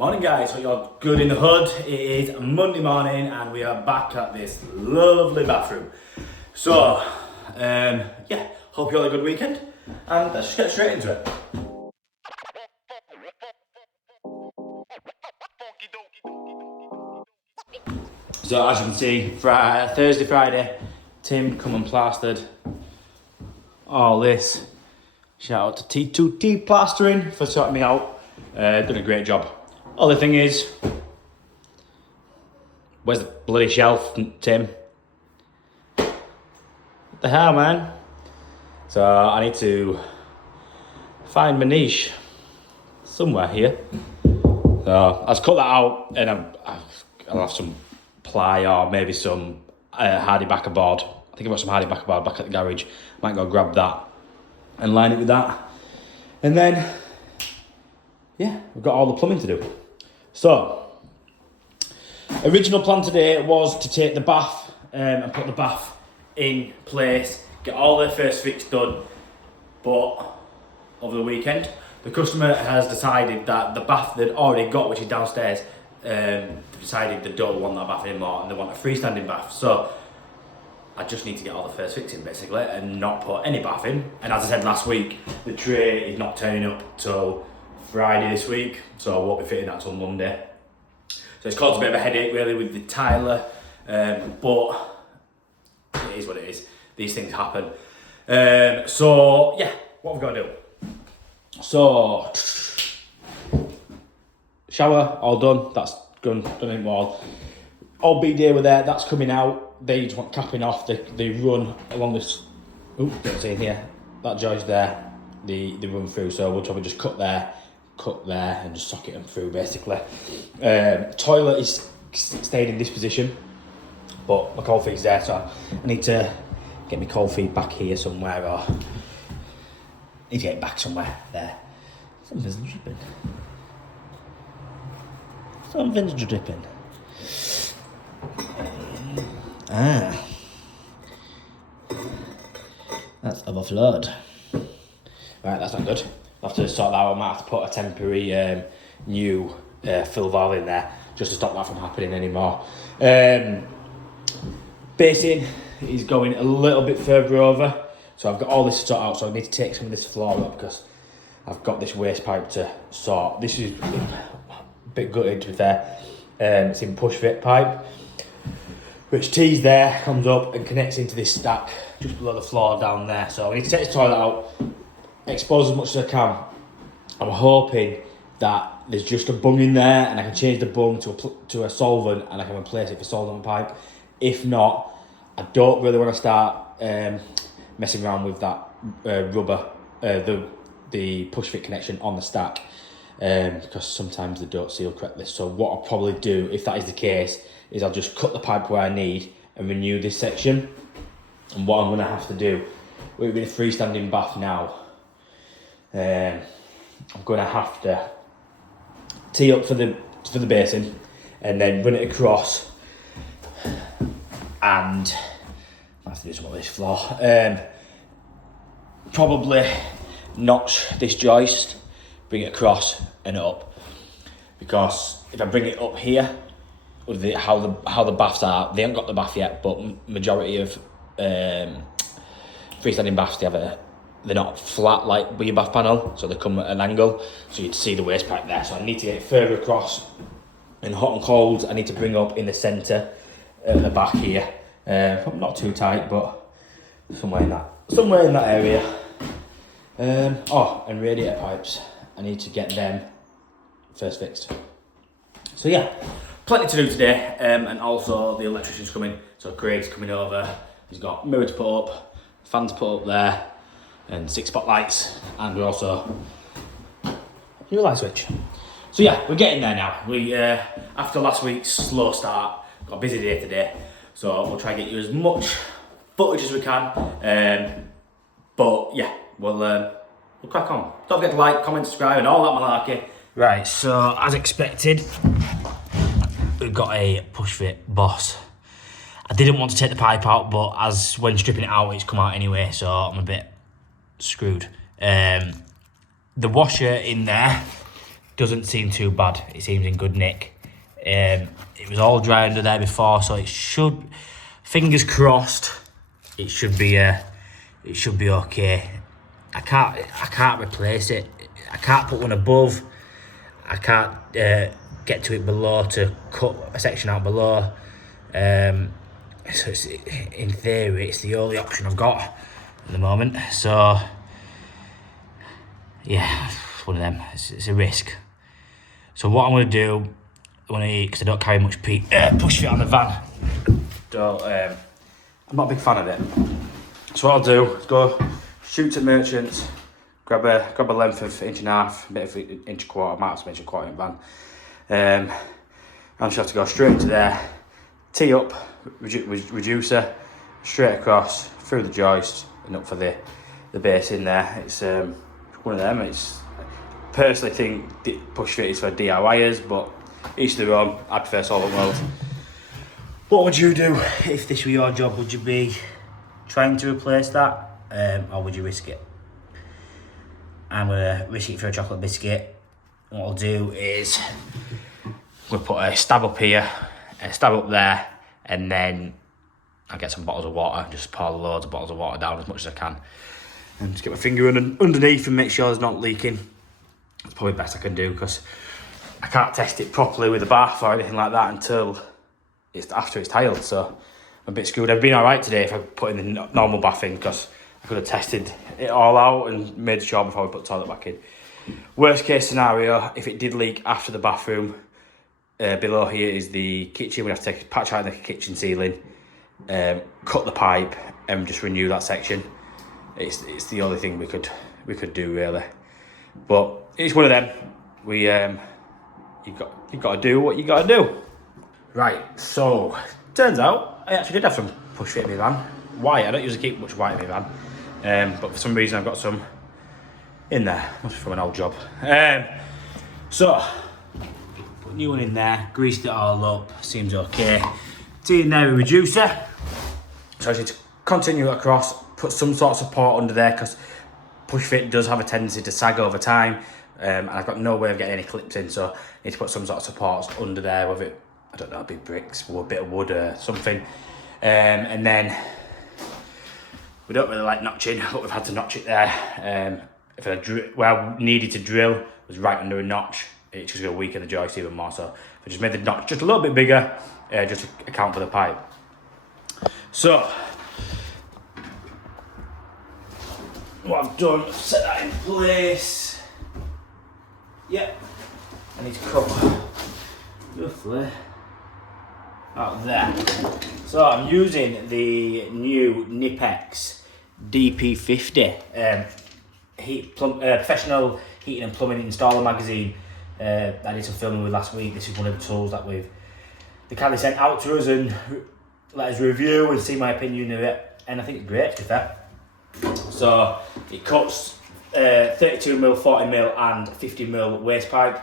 Morning guys, hope you're good in the hood. It is Monday morning and we are back at this lovely bathroom. So, yeah, hope you all had a good weekend and let's just get straight into it. So as you can see, Thursday, Friday, Tim come and plastered all this. Shout out to T2T Plastering for sorting me out. Done a great job. Other thing is, where's the bloody shelf, Tim? What the hell, man? So I need to find my niche somewhere here. So I'll cut that out and I'll have some ply or maybe some hardy backer board. I think I've got some hardy backer board back at the garage. Might go grab that and line it with that. And then, yeah, we've got all the plumbing to do. So, original plan today was to take the bath and put the bath in place, get all the first fix done, but over the weekend, the customer has decided that the bath they'd already got, which is downstairs, decided they don't want that bath anymore and they want a freestanding bath. So, I just need to get all the first fixing basically and not put any bath in. And as I said last week, the tray is not turning up till Friday this week, so I won't be fitting that till Monday. So it's caused a bit of a headache really with the tiler, but it is what it is. These things happen. So yeah, what have we got to do? So shower all done. That's done in wall. All big day with there. That's coming out. They just want capping off. They run along this. Oh, don't see in here. That joist there. They run through. So we'll probably just cut there, and just socket them through basically. Toilet is staying in this position, but my cold feet's there, so I need to get my cold feet back here somewhere, or need to get it back somewhere there. Something's dripping. Something's dripping. That's overflowed. Right, that's not good. I'll have to sort that out. I might have to put a temporary new fill valve in there just to stop that from happening anymore. Basing is going a little bit further over, so I've got all this to sort out, so I need to take some of this floor up because I've got this waste pipe to sort. This is a bit gutted to be fair. It's in push fit pipe, which tees there, comes up and connects into this stack just below the floor down there. So I need to take this toilet out, expose as much as I can. I'm hoping that there's just a bung in there and I can change the bung to a solvent and I can replace it for solvent pipe. If not, I don't really want to start messing around with that rubber, the push fit connection on the stack, because sometimes they don't seal correctly. So what I'll probably do, if that is the case, is I'll just cut the pipe where I need and renew this section. And what I'm going to have to do, with a freestanding bath now, I'm going to have to tee up for the basin and then run it across, and I have to do some of this floor. Probably notch this joist, bring it across and up, because if I bring it up here with how the baths are, they haven't got the bath yet, but majority of freestanding baths, they're not flat like with your bath panel, so they come at an angle, so you'd see the waste pipe there. So I need to get it further across, and hot and cold I need to bring up in the centre at the back here. Probably not too tight, but somewhere in that area. And radiator pipes, I need to get them first fixed. So yeah, plenty to do today, and also the electrician's coming, so Craig's coming over. He's got mirror to put up, fan to put up there, and 6 spotlights, and we're also new light switch. So yeah, we're getting there now. We after last week's slow start, got a busy day today, so we'll try and get you as much footage as we can. But yeah, we'll crack on. Don't forget to like, comment, subscribe, and all that malarkey. Right, so as expected, we've got a push fit boss. I didn't want to take the pipe out, but as when stripping it out, it's come out anyway, so I'm a bit screwed. The washer in there doesn't seem too bad. It seems in good nick. It was all dry under there before, so it should, fingers crossed, it should be okay. I can't replace it. I can't put one above. I can't get to it below to cut a section out below. So it's, in theory, it's the only option I've got at the moment. So yeah, it's one of them. It's a risk. So what I'm going to do, because I don't carry much push fit on the van, I'm not a big fan of it. So what I'll do is go shoot to Merchants, grab a length of 1.5 inches, a bit of 1.25 inches, I might have some 1.25 inch in van. I'll just have to go straight into there, tee up, reducer, straight across, through the joist, and up for the base in there. It's one of them. It's personally think push fit is for DIYers, but each their own. I prefer solvent weld. What would you do if this were your job? Would you be trying to replace that, or would you risk it? I'm gonna risk it for a chocolate biscuit. What I'll do is we'll put a stab up here, a stab up there, and then I'll get some bottles of water, just pour loads of bottles of water down as much as I can, and just get my finger underneath and make sure it's not leaking. That's probably the best I can do, because I can't test it properly with a bath or anything like that until after it's tiled, so I'm a bit screwed. I've been alright today if I put in the normal bath in, because I could have tested it all out and made sure before we put the toilet back in. Worst case scenario, if it did leak after the bathroom, below here is the kitchen. We have to take a patch out the kitchen ceiling, cut the pipe, and just renew that section. It's the only thing we could do really, but it's one of them. You've got to do what you got to do. Right, so turns out I actually did have some push fit in my van. White, I don't usually keep much white in my van, but for some reason I've got some in there. Must be from an old job. So put a new one in there, greased it all up, seems okay. See in there a reducer. So I need to continue it across, put some sort of support under there, because push fit does have a tendency to sag over time, and I've got no way of getting any clips in, so I need to put some sort of supports under there, with it, I don't know, big bricks or a bit of wood or something. And then we don't really like notching, but we've had to notch it there. Where I needed to drill was right under a notch. It's just going to weaken the joist even more, so I just made the notch just a little bit bigger, just to account for the pipe. So what I've done, I've set that in place. Yep, I need to come roughly out there. So I'm using the new Nipex DP50 professional heating and plumbing installer magazine. I did some filming with last week. This is one of the tools that they kindly sent out to us and let us review and see my opinion of it, and I think it's great, to be fair. So it cuts 32mm, 40mm and 50mm waste pipe,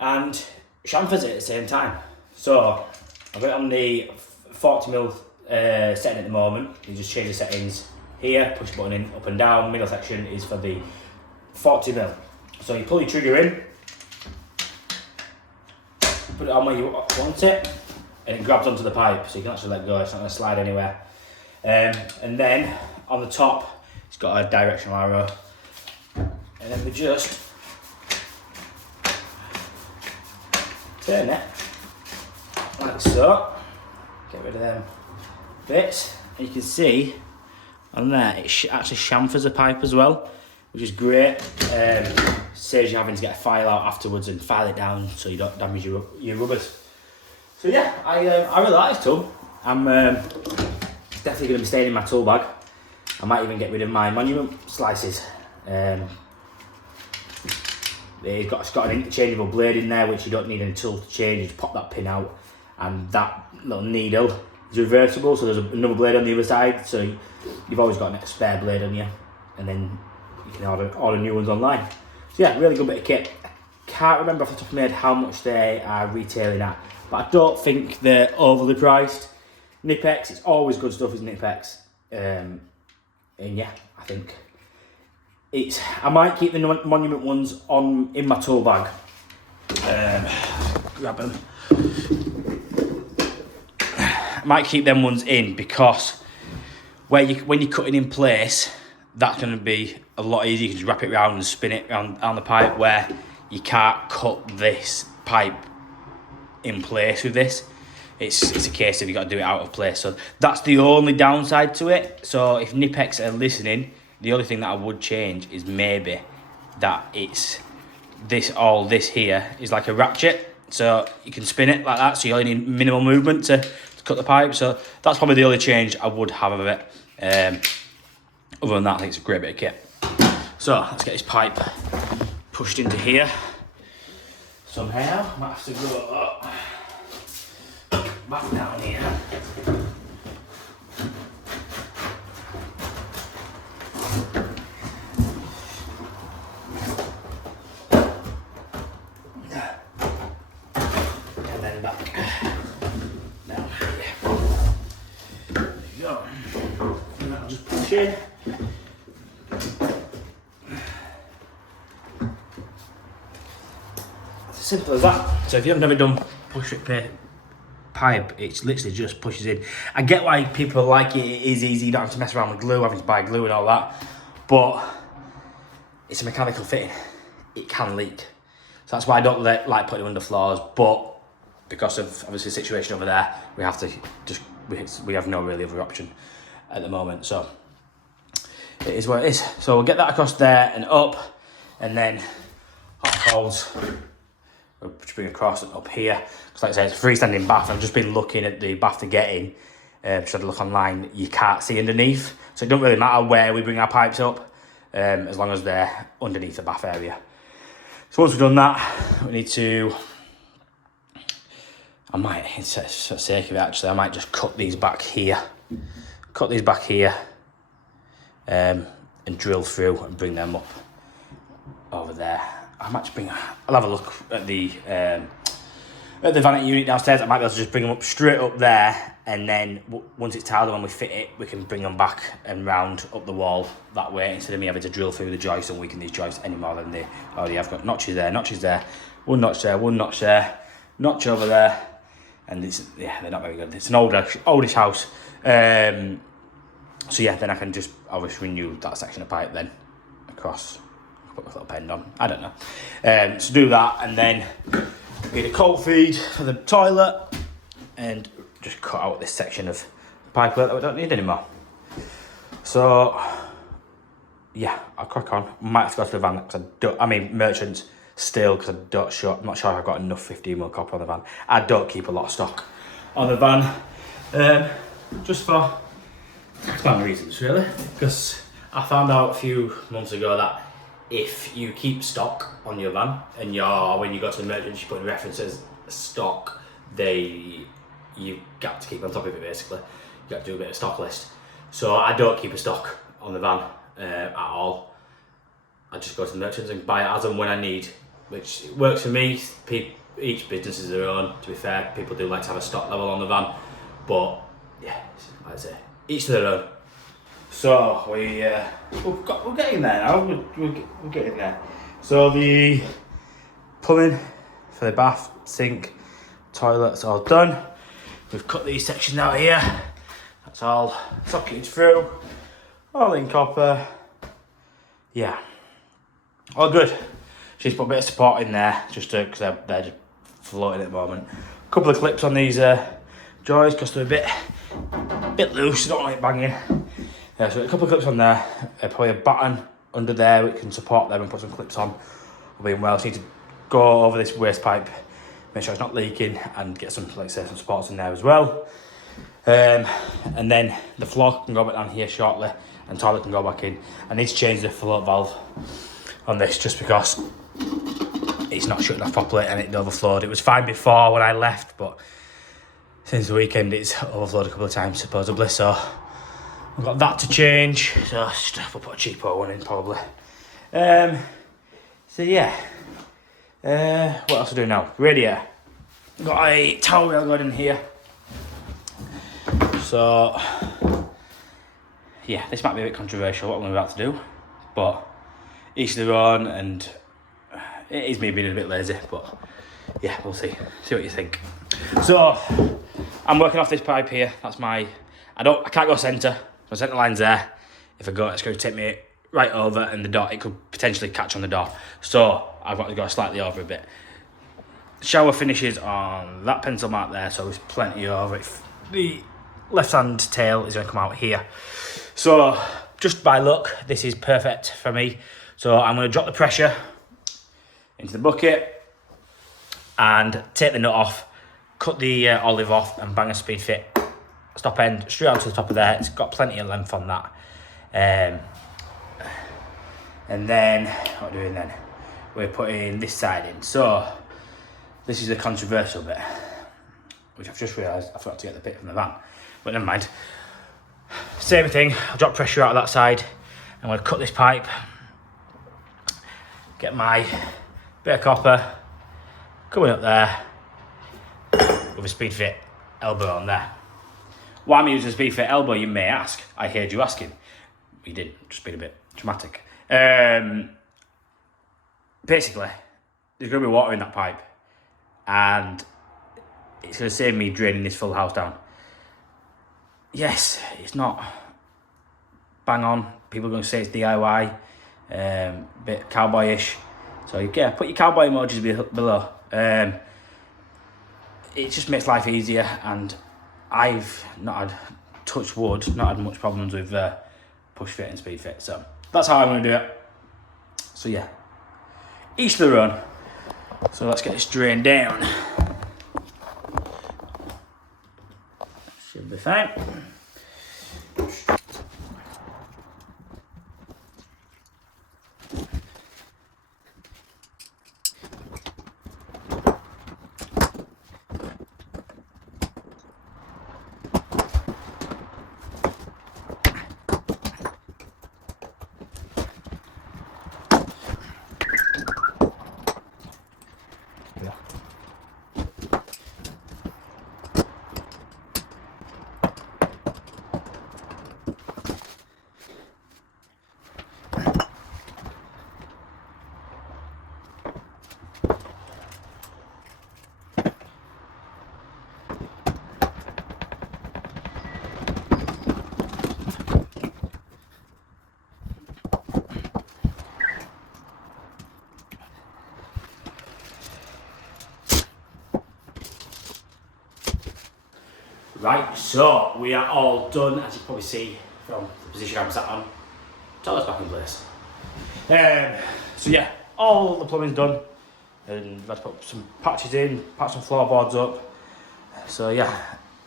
and chamfers it at the same time. So I've got it on the 40mm setting at the moment. You just change the settings here, push the button in, up and down. Middle section is for the 40mm. So you pull your trigger in, put it on where you want it, and it grabs onto the pipe, so you can actually let go. It's not going to slide anywhere. And then on the top, it's got a directional arrow, and then we just turn it like so. Get rid of them bits, and you can see on there it actually chamfers the pipe as well, which is great. Saves you having to get a file out afterwards and file it down so you don't damage your rubbers. So yeah, I really like this tool. I'm definitely going to be staying in my tool bag. I might even get rid of my monument slices. It's got an interchangeable blade in there, which you don't need any tools to change. You just pop that pin out, and that little needle is reversible, so there's another blade on the other side, so you've always got a spare blade on you, and then you can order new ones online. So yeah, really good bit of kit. I can't remember off the top of my head how much they are retailing at, but I don't think they're overly priced. Nipex, it's always good stuff, is Nipex. And yeah, I think I might keep the Monument ones in my tool bag. Grab them. I might keep them ones in because when you're cutting in place, that's going to be a lot easier. You can just wrap it around and spin it around the pipe, where you can't cut this pipe in place with this. It's a case of you got to do it out of place. So that's the only downside to it. So if Nipex are listening, the only thing that I would change is maybe that it's this here is like a ratchet, so you can spin it like that, so you only need minimal movement to cut the pipe. So that's probably the only change I would have of it. Other than that, I think it's a great bit of kit. So let's get this pipe pushed into here somehow. Might have to go back down here. And then back down here. There you go. And that'll just push in. It's as simple as that. So if you've never done push it pipe, it's literally just pushes in. I get why people like it. It is easy. You don't have to mess around with glue, having to buy glue and all that. But it's a mechanical fitting. It can leak. So that's why I don't like putting it under floors. But because of obviously the situation over there, we have to we have no really other option at the moment. So it is what it is. So we'll get that across there and up, and then hot coals. We'll just bring across and up here. Because like I said, it's a freestanding bath. I've just been looking at the bath to get in. Just had a look online. You can't see underneath. So it don't really matter where we bring our pipes up, as long as they're underneath the bath area. So once we've done that, we need to... I might, for the sake of it actually, I might just cut these back here. Cut these back here. And drill through and bring them up over there. I'll have a look at the vanity unit downstairs. I might be able to just bring them up straight up there, and then once it's tiled and when we fit it, we can bring them back and round up the wall that way, instead of me having to drill through the joists and weaken these joists any more than they already have got. Notches there, one notch there, one notch there, notch over there, and they're not very good. It's an oldish house. So yeah, then I can just obviously renew that section of pipe then across. Put my little pen on. I don't know. So do that, and then get a cold feed for the toilet, and just cut out this section of pipe work that we don't need anymore. So yeah, I'll crack on. Might have to go to the van because merchants still, because I'm not sure if I've got enough 15mm copper on the van. I don't keep a lot of stock on the van, just for fan reasons really, because I found out a few months ago that if you keep stock on your van and when you go to the merchant, you put in references stock, you got to keep on top of it basically. You got to do a bit of stock list. So I don't keep a stock on the van at all. I just go to the merchants and buy it as and when I need, which works for me. Each business is their own, to be fair. People do like to have a stock level on the van, but yeah, like I say, each to their own. So we're getting there now. We're getting there. So the plumbing for the bath, sink, toilet's all done. We've cut these sections out here. That's all socketed through. All in copper. Yeah, all good. She's put a bit of support in there just because they're just floating at the moment. A couple of clips on these joys because they're a bit loose. Don't like banging. Yeah, so a couple of clips on there, probably a batten under there which can support them, and put some clips on. Being well, so you need to go over this waste pipe, make sure it's not leaking, and get some, like I say, some supports in there as well. And then the floor can go back down here shortly, and toilet can go back in. I need to change the float valve on this just because it's not shutting off properly and it overflowed. It was fine before when I left, but since the weekend it's overflowed a couple of times supposedly, so I've got that to change, so I'll put a cheaper one in probably. So yeah, what else do I do now? Radio. Got a towel rail going in here. So yeah, this might be a bit controversial what I'm about to do, but each their own, and it is me being a bit lazy, but yeah, we'll see what you think. So I'm working off this pipe here. That's my, I can't go centre. My centre line's there. If I go, it's going to take me right over, and the door, it could potentially catch on the door. So I've got to go slightly over a bit. Shower finishes on that pencil mark there, so there's plenty over it. The left hand tail is going to come out here. So just by luck, this is perfect for me. So I'm going to drop the pressure into the bucket and take the nut off, cut the olive off, and bang a speed fit stop end straight onto the top of there. It's got plenty of length on that. And then what we're doing then, we're putting this side in. So this is the controversial bit, which I've just realised I forgot to get the bit from the van, but never mind. Same thing, I'll drop pressure out of that side. I'm going to cut this pipe, get my bit of copper coming up there with a speed fit elbow on there. Why am I using a speed fit elbow, you may ask? I heard you asking. You did, just being a bit dramatic. Basically, there's going to be water in that pipe, and it's going to save me draining this full house down. Yes, it's not bang on. People are going to say it's DIY, bit cowboyish. So yeah, put your cowboy emojis below. It just makes life easier, and I've not had, touch wood, not had much problems with push fit and speed fit. So that's how I'm going to do it. So yeah, each their own. So let's get this drained down. Should be fine. Right, so we are all done, as you can probably see from the position I'm sat on. Toilet's back in place. So yeah, all the plumbing's done, and I've had to put some patches in, patch some floorboards up. So yeah,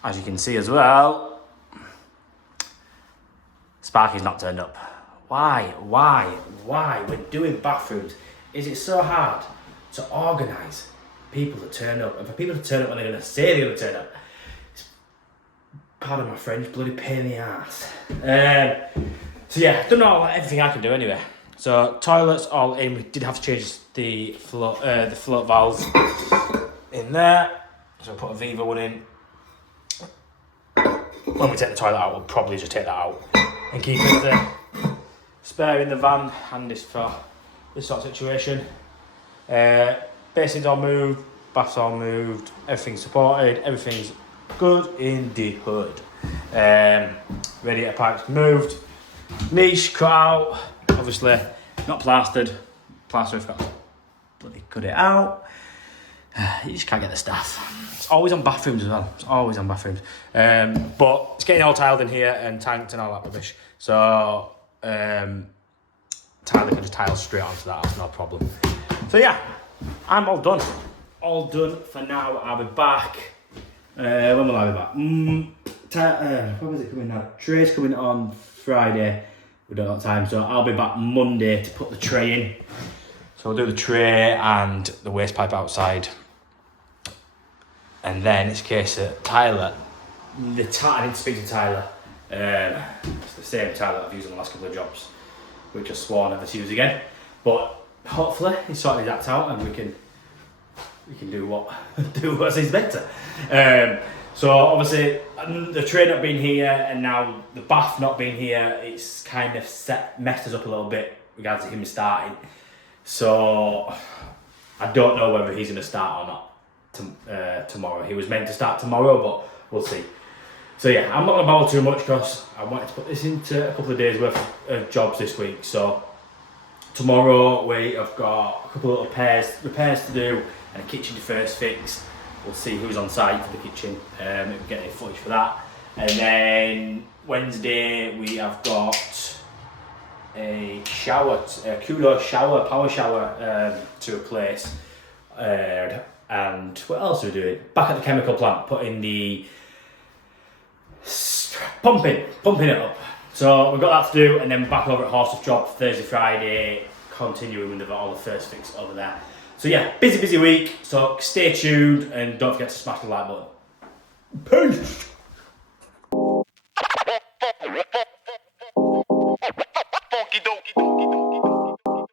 as you can see as well, Sparky's not turned up. Why? We're doing bathrooms. Is it so hard to organise people to turn up? And for people to turn up when they're going to say they're going to turn up, pardon my French, bloody pain in the ass. So yeah, done everything I can do anyway. So toilets all in. We did have to change the float valves in there. So put a Viva one in. When we take the toilet out, we'll probably just take that out and keep it there. Spare in the van, handy for this sort of situation. Basin's all moved, bath's all moved, everything's supported, everything's good in the hood. Radiator pipes moved, niche cut out, obviously not plastered. Plaster, got to bloody cut it out. You just can't get the staff. It's always on bathrooms as well. It's always on bathrooms. But it's getting all tiled in here and tanked and all that rubbish. So Tyler can just tile straight onto that. That's no problem. So yeah, I'm all done. All done for now. I'll be back. When will I be back? When was it coming now? Tray's coming on Friday. We don't have time, so I'll be back Monday to put the tray in. So we'll do the tray and the waste pipe outside. And then it's a case of Tyler. I need to speak to Tyler. It's the same Tyler I've used on the last couple of jobs, which I swore never to use again. But hopefully he's sorted his act out and we can do what's his better. So obviously the tray not being here and now the bath not being here, it's kind of messed us up a little bit regards to him starting. So I don't know whether he's going to start or not tomorrow. He was meant to start tomorrow, but we'll see. So yeah, I'm not going to babble too much because I wanted to put this into a couple of days worth of jobs this week. So tomorrow we have got a couple of little repairs to do and a kitchen to first fix. We'll see who's on site for the kitchen, if we get any footage for that. And then Wednesday we have got a shower, a Kudo shower, power shower to replace. And what else are we doing? Back at the chemical plant, putting the pumping it up. So we've got that to do, and then back over at Horse of Job Thursday, Friday, continuing with all the first fix over there. So yeah, busy week. So stay tuned and don't forget to smash the like button. Peace.